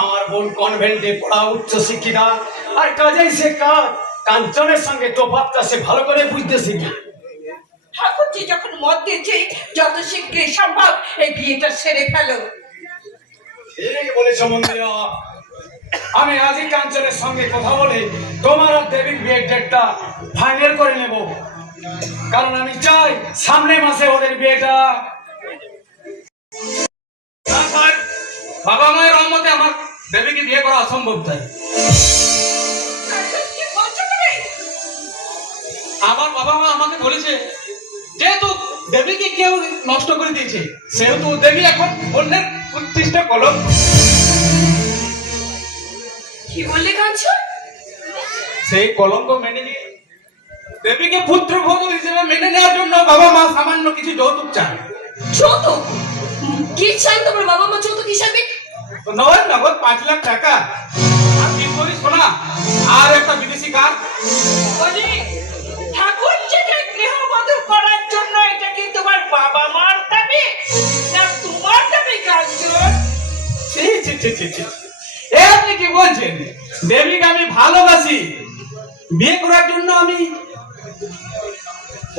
আমার বোন কনভেন্টে পড়া, উচ্চ শিক্ষিতা, আর কাজেই সে কাঞ্চনের সঙ্গে তোফাতটা সে ভালো করে বুঝতেছে কি। ঠাকুরজি যখন মত দিয়েছে যত শীঘ্রই সম্ভব এই বিয়েটা সেরে ফেলো। ঠিক বলেছ মন্দিরা, আমি আজই কাঞ্চনের সঙ্গে কথা বলে তোমার আর দেবীর বিয়ের ডেটটা ফাইনাল করে নেব, কারণ আমি চাই সামনের মাসে ওদের বিয়েটা। বাবা মায়ের অনুমতি আমার দেবীকে বিয়ে করা অসম্ভব। তাই আমার বাবা মা আমাকে বলেছে যেহেতু দেবীকে কেউ নষ্ট করে দিয়েছে, সেহেতু দেবী এখন অন্যের উৎকৃষ্ট কলঙ্ক। কি বললি কাঞ্চন? সেই কলঙ্ক মেনে নিয়ে দেবীকে পুত্রবধূ হিসেবে মেনে নেওয়ার জন্য বাবা মা সামান্য কিছু যৌতুক চান। যৌতুক? কি চান তোমার বাবা মা যৌতুক হিসাবে? নয়, নগদ 5 লাখ টাকা, আর 20 ভরি সোনা, আর একটা বিদেশি কার। বলি ঠাকুরজিকে গৃহবধূ করার জন্য এটা কি তোমার বাবা মার দাবি না তোমার দাবি কাঞ্চন? ছি ছি ছি ছি ছি, এ আপনি কি বলছেন? দেবীকে আমি ভালোবাসি, বিয়ে করার জন্য আমি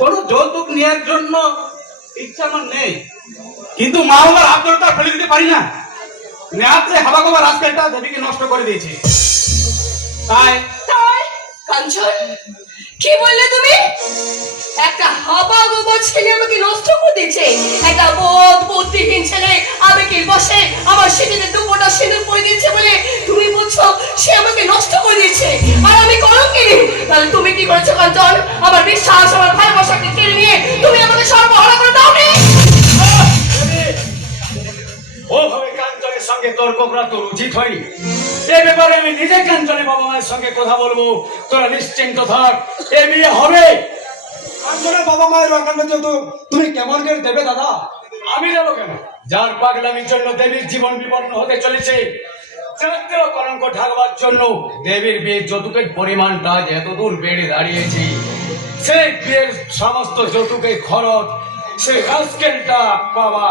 কোনো যৌতুক নেওয়ার জন্য ইচ্ছা আমার নেই, কিন্তু মা বাবার আগ্রহটা ফেলে দিতে পারি না। নেহাতে হাবা গোবা রাস্তাটা দেবীকে নষ্ট করে দিয়েছে। তাই তাই কাঞ্চন কি বললে তুমি? একটা হাবা গোবা ছেলে আমাকে নষ্ট করে দিয়েছে, একটা বোধ বুদ্ধিহীন ছেলে আবেগের বসে আমার শরীরে দুপোটা সিঁদুর পরে দিয়েছে বলে তুমি বলছো সে আমাকে নষ্ট করে দিয়েছে আর আমি কলঙ্কিনী? তাহলে তুমি কি করেছো কাঞ্চন? আমার বিশ্বাস, আমার ভালোবাসাকে কেড়ে নিয়ে তুমি আমাকে সর্বহারা করে দাও নি। ওভাবে কাঞ্চনের সঙ্গে তর্ক করা তো উচিত হয়নি। এ ব্যাপারে আমি নিজে কাঞ্চনের বাবা মায়ের সঙ্গে কথা বলবো, তোরা নিশ্চিন্ত থাক, এ বিয়ে হবে। কাঞ্চনের বাবা মায়ের অকাণ্ড যেহেতু তুমি কেমন করে দেবে দাদা? আমি দেবো কেন? যার পাগলামির জন্য দেবীর জীবন বিপন্ন হতে চলেছে, চারটেও কলঙ্ক ঢাকবার জন্য দেবীর বিয়ের যৌতুকের পরিমাণটা এত দূর বেড়ে দাঁড়িয়েছে, সেই বিয়ের সমস্ত যৌতুকের খরচ, সেই রাজকেলটা বাবা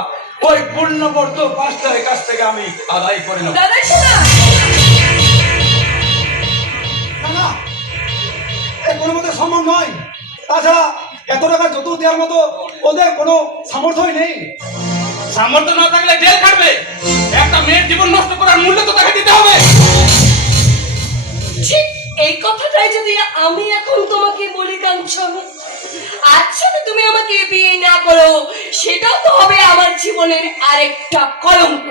ওই পূর্ণবর্ত পাঁচটার কাছ থেকে আমি আদায় করে নেব। দাদা শোনা, না, এ কোনো মতে সম্ভব নয়। তাছাড়া এত টাকা যৌতুক দেওয়ার মতো ওদের কোনো সামর্থ্যই নেই। সামর্থ্য না থাকলে জেল খাটবে। একটা মেয়ের জীবন নষ্ট করার মূল্য তো তাকে দিতে হবে। ঠিক এই কথাটাই যদি আমি এখন তোমাকে বলি কাঞ্চন, আজ যদি তুমি আমাকে বিয়ে না করো সেটাও তো হবে আমার জীবনের আরেকটা কলঙ্ক।